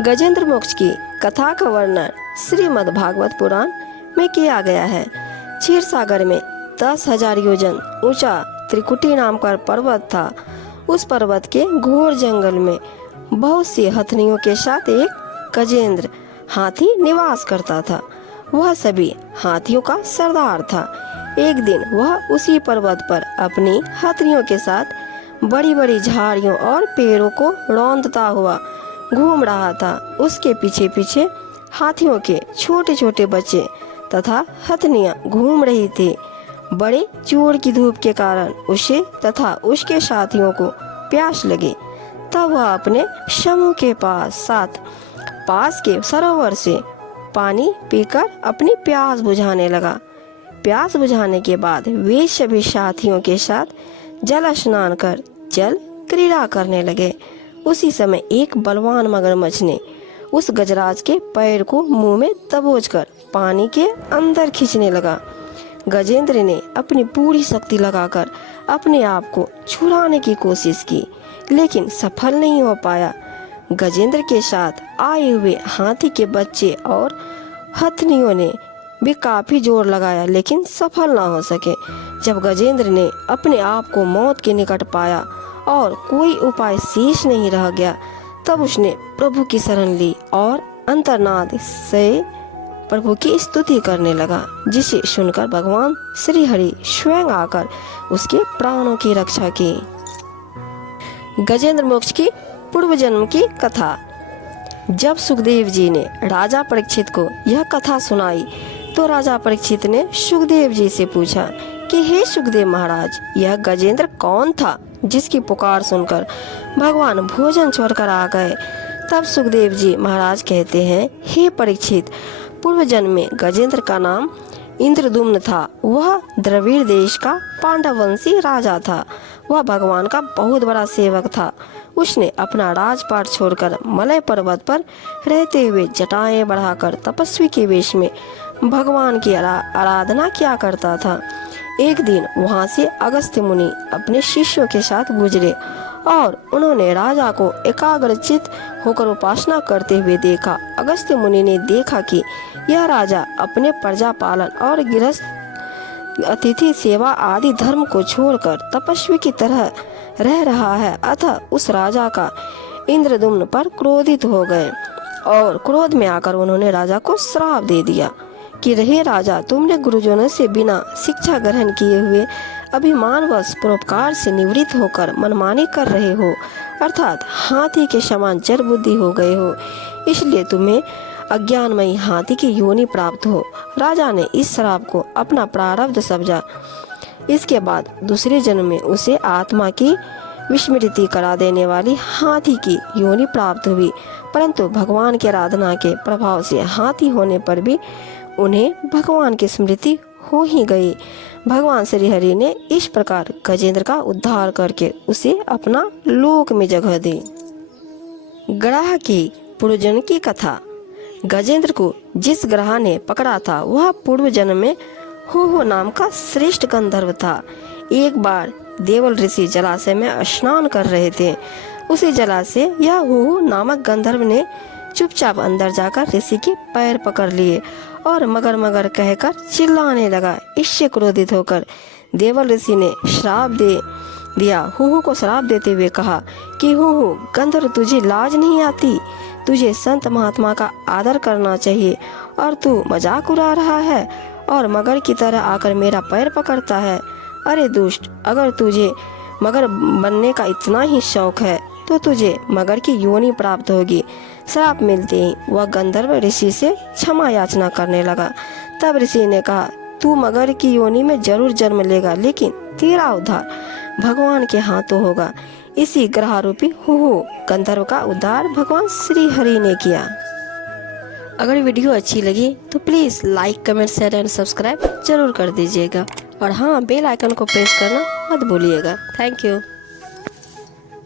गजेंद्र मोक्ष की कथा का वर्णन श्रीमद् भागवत पुराण में किया गया है। क्षीर सागर में 10,000 योजन ऊंचा त्रिकुटी नाम का पर्वत था। उस पर्वत के घोर जंगल में बहुत सी हथनियों के साथ एक गजेंद्र हाथी निवास करता था। वह सभी हाथियों का सरदार था। एक दिन वह उसी पर्वत पर अपनी हथनियों के साथ बड़ी बड़ी झाड़ियों और पेड़ों को रौंदता हुआ घूम रहा था। उसके पीछे पीछे हाथियों के छोटे छोटे बच्चे तथा हथनियां घूम रही थी। बड़े जोर की धूप के कारण उसे तथा उसके साथियों को प्यास लगी। तब वह अपने समूह के पास के सरोवर से पानी पीकर अपनी प्यास बुझाने लगा। प्यास बुझाने के बाद वे सभी साथियों के साथ जल स्नान कर जल क्रीड़ा करने लगे। उसी समय एक बलवान मगरमच्छ ने उस गजराज के पैर को मुंह में दबोचकर पानी के अंदर खींचने लगा। गजेंद्र ने अपनी पूरी शक्ति लगाकर अपने आप को छुड़ाने की कोशिश की, लेकिन सफल नहीं हो पाया। गजेंद्र के साथ आए हुए हाथी के बच्चे और हथनियों ने भी काफी जोर लगाया, लेकिन सफल ना हो सके। जब गजेंद्र ने अपने आप को मौत के निकट पाया और कोई उपाय शेष नहीं रह गया, तब उसने प्रभु की शरण ली और अंतर्नाद से प्रभु की स्तुति करने लगा, जिसे सुनकर भगवान श्री हरि स्वयं आकर उसके प्राणों की रक्षा की। गजेंद्र मोक्ष की पूर्व जन्म की कथा। जब सुखदेव जी ने राजा परीक्षित को यह कथा सुनाई तो राजा परीक्षित ने सुखदेव जी से पूछा कि हे सुखदेव महाराज, यह गजेंद्र कौन था जिसकी पुकार सुनकर भगवान भोजन छोड़कर आ गए। तब सुखदेव जी महाराज कहते हैं, हे परीक्षित, पूर्व जन्म में गजेंद्र का नाम इंद्रदुम्न था। वह द्रविड़ देश का पांडव वंशी राजा था। वह भगवान का बहुत बड़ा सेवक था। उसने अपना राजपाट छोड़कर मलय पर्वत पर रहते हुए जटाएं बढ़ाकर तपस्वी के वेश में भगवान की आराधना किया करता था। एक दिन वहां से अगस्त्य मुनि अपने शिष्यों के साथ गुजरे और उन्होंने राजा को एकाग्रचित होकर उपासना करते हुए देखा। अगस्त्य मुनि ने देखा कि यह राजा अपने प्रजा पालन और गृहस्थ अतिथि सेवा आदि धर्म को छोड़कर तपस्वी की तरह रह रहा है। अतः उस राजा का इंद्रदुम्न पर क्रोधित हो गए और क्रोध में आकर उन्होंने राजा को श्राप दे दिया कि हे राजा, तुमने गुरुजनों से बिना शिक्षा ग्रहण किए हुए अभिमानवश परोपकार से निवृत्त होकर मनमानी कर रहे हो, अर्थात हाथी के समान जड़ बुद्धि हो गए हो, इसलिए तुम्हें अज्ञानमयी हाथी की योनि प्राप्त हो। राजा ने इस श्राप को अपना प्रारब्ध समझा। इसके बाद दूसरे जन्म में उसे आत्मा की विस्मृति करा देने वाली हाथी की योनि प्राप्त हुई, परंतु भगवान की आराधना के प्रभाव से हाथी होने पर भी उन्हें भगवान की स्मृति हो ही गई। भगवान श्री हरि ने इस प्रकार गजेंद्र का उद्धार करके उसे अपना लोक में जगह दी। ग्रह की पूर्वजन्म की कथा। गजेंद्र को जिस ग्रह ने पकड़ा था वह पूर्व जन्म में हो नाम का श्रेष्ठ गंधर्व था। एक बार देवल ऋषि जलाशय में स्नान कर रहे थे। उसी जलाशय यह हो नामक गंधर्व ने चुपचाप अंदर जाकर ऋषि के पैर पकड़ लिए और मगर मगर कहकर चिल्लाने लगा। इससे क्रोधित होकर देवल ऋषि ने श्राप दे दिया। हुहु को श्राप देते हुए कहा कि हुहु, गंधर्व, तुझे लाज नहीं आती? तुझे संत महात्मा का आदर करना चाहिए और तू मजाक उड़ा रहा है और मगर की तरह आकर मेरा पैर पकड़ता है। अरे दुष्ट, अगर तुझे मगर बनने का इतना ही शौक है तो तुझे मगर की योनि प्राप्त होगी। श्राप मिलते ही वह गंधर्व ऋषि से क्षमा याचना करने लगा। तब ऋषि ने कहा, तू मगर की योनि में जरूर जन्म लेगा, लेकिन तेरा उद्धार भगवान के हाथों होगा। इसी ग्रह रूपी हुहु गंधर्व का उद्धार भगवान श्री हरि ने किया। अगर वीडियो अच्छी लगी तो please like, comment, share and subscribe जरूर कर दीजिएगा और हाँ, बेल आइकन को प्रेस करना मत भूलिएगा। Thank you.